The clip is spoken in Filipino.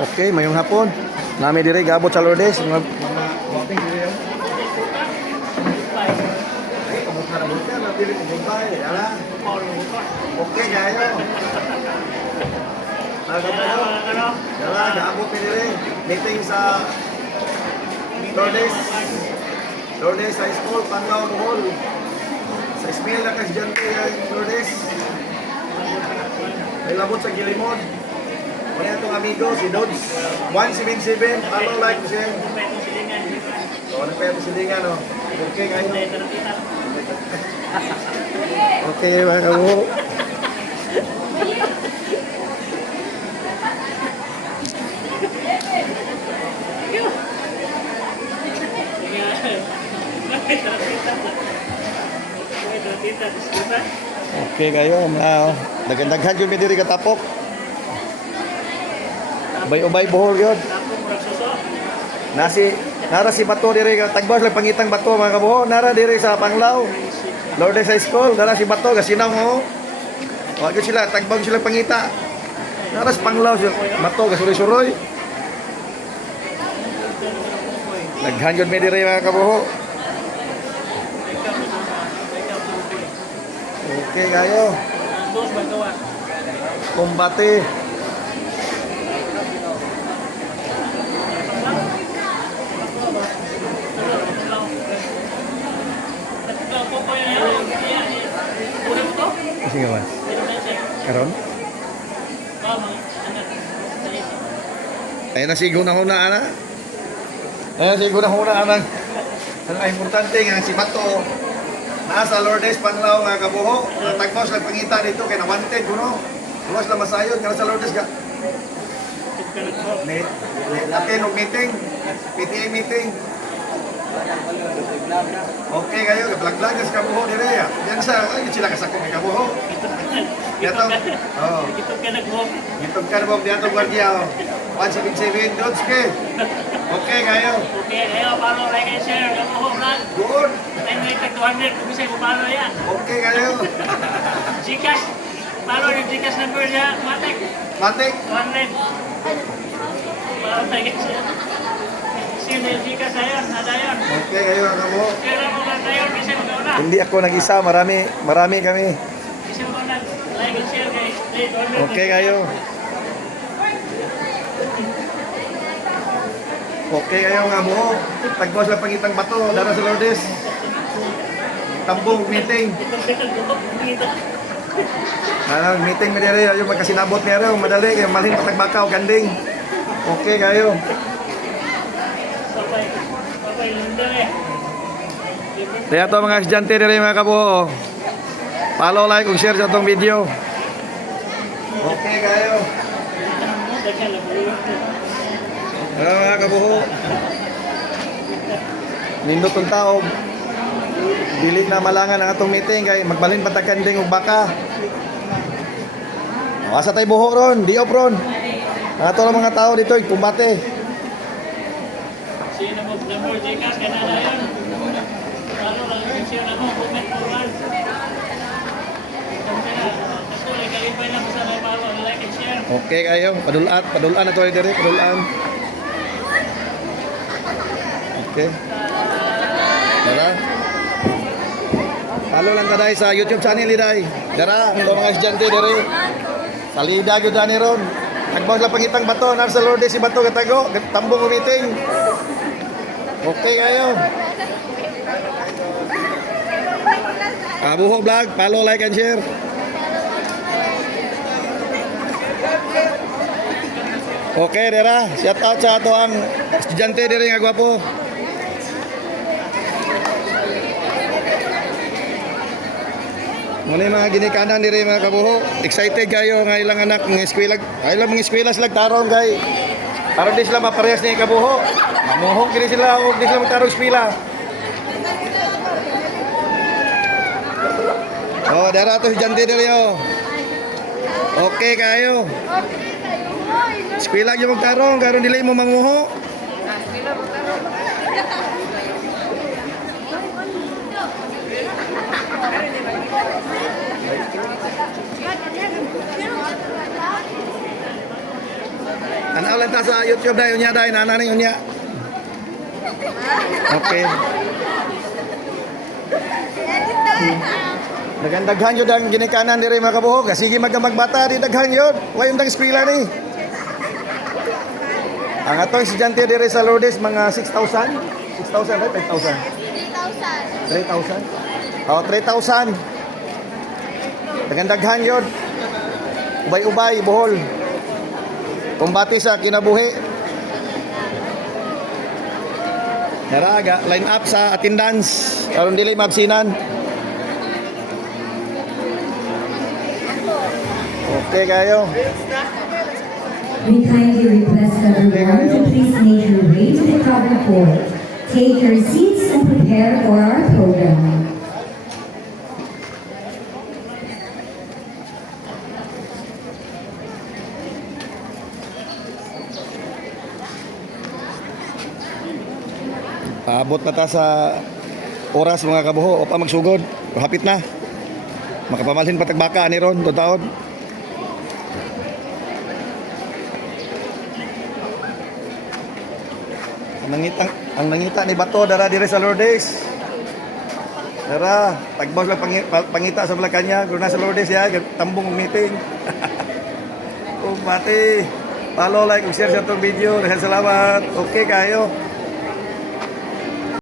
Okay, mayong hapon. Nami dire gabot sa Lourdes. Mga walking dire. Okay, gayo. Dala, gabot ni dire. Meeting sa Lourdes High School, Pangaw, Bohol. Sa Ismail na Kasyante, Lourdes. May labot sa Gilimod. Kaya itong amigo, si Dodds. 177, follow, like, share. So, ano pa yung silingan, no? Okay, ngayon. Okay, mga kabo. Okay kayo, daghan yung diri katapok. Ubay-ubay buhol yun. Nara si Bato diri tagbos lang pangitang Bato mga kabuho. Nara diri sa Panglao. Lourdes High School, nara si Bato gasinaw mo. Wag sila tagbang sila pangita. Nara sa Panglao si Bato gasuroy-suroy. Daghan yun diri mga kabuho. Okay kayo. Kumbate. Sige mas. Karon? Ay nasigo na huna ana. Ay nasigo na huna ana. Ang importante nga si Bato nasa Lourdes Panglao nga kabuho. Tagpos lang pangita dito kay na-wanted kuno. Luwas lang masayod nga sa Lourdes ga. Attend og meeting. PTA meeting. Okay kayo, vlog-vlog sa kabuho dire ya. Yan sa ay sila kasako kay kabuho. Yato. Oh. Gitog ka nagbo diato guardia. 177 Dodds ke. Okay kayo. Okay kayo, follow, like and share. Kabuho vlog. Good. Ay may tag 200 kung bisa mo follow yan. Okay kayo. Gcash. Follow yung Gcash number niya, Matek. Matik. 200. Follow, like and share. Sino yung Gcash na yun? Nada yun. Okay kayo kabuho. Kaya mo ba tayo? Bisa mo na. Hindi ako nag-isa, marami kami. Bisa mo na. Like and share guys. Play 200. Okay kayo. Okay kayo nga buho. Tagpos lang pangitang Bato, dara sa Lourdes. Tambong meeting. Meeting mi dire, ayo magkasinabot ni araw, madali kay malhin patagbakaw ganding. Okay kayo. Papay lundang eh. Kaya to mga estudyante dire mga kabuho. Follow, like, ug share sa itong video. Okay kayo. Mga kabuho. Nindot ang tao. Dili na malangan ang atong meeting kay magbalhin patakanding og baka. Asa tay buho ron, di op ron. Ato lang mga tao dito kumbate. Sino mo number Gcash kaya na yun? Follow lang yung share na mo, comment mo man. Kasi kalipay na sa may follow, like and share. Okay kayo, padulan na to dire, padulan. Okay. Dara. Follow lang taday sa YouTube channel iday. Dara, ang mga estudyante dire. Salida gyud ani ron. Agbaw lang pangitang Bato, nar sa Lourdes si Bato katago, tambong meeting. Okay kayo. Kabuho vlog, follow, like and share. Okay, dera. Shout out sa ato ang estudyante diri nga gwapo. Muna yung mga ginikanan diri mga kabuho. Excited kayo nga ilang anak ng eskwela. Ilang mga eskwela sila tarong kay. Para di sila maparehas ni kabuho. Mamuhok gini sila o di sila magtarong eskwela. Oh, dara to estudyante diri yo. Okay kayo. Eskwela yung magtarong, karon dili mo manguho. Tanaw lang ta sa YouTube na yun niya dahil nananin yun niya. Okay. Nagandaghan yun ang ginikanan ni mga kabuhok. Sige magbata di daghan yun. Huwag yung eskwela ni. Ang atong estudyante dire sa Lourdes mga 6,000. 6,000 right? 5,000. 3,000. Oh, 3,000. Nagandaghan yun. Ubay-ubay, buhol. Kumbati sa kinabuhi. Naraga, line up sa attendance. Karon dili mabsinan. Okay kayo. We kindly request everyone to please make your way to the cover floor. Take your seats and prepare for our program. Paabot na ta sa oras mga kabuho o pa magsugod. Hapit na. Makapamalhin patagbaka ni Ron, taon. Ang nangita ni Bato dara dire sa Lourdes. Dara, tagbos lang pangita sa Malacanang, kung nasa Lourdes ya, tambong meeting. Mati, follow, like, share sa itong video. Salamat. Okay kayo.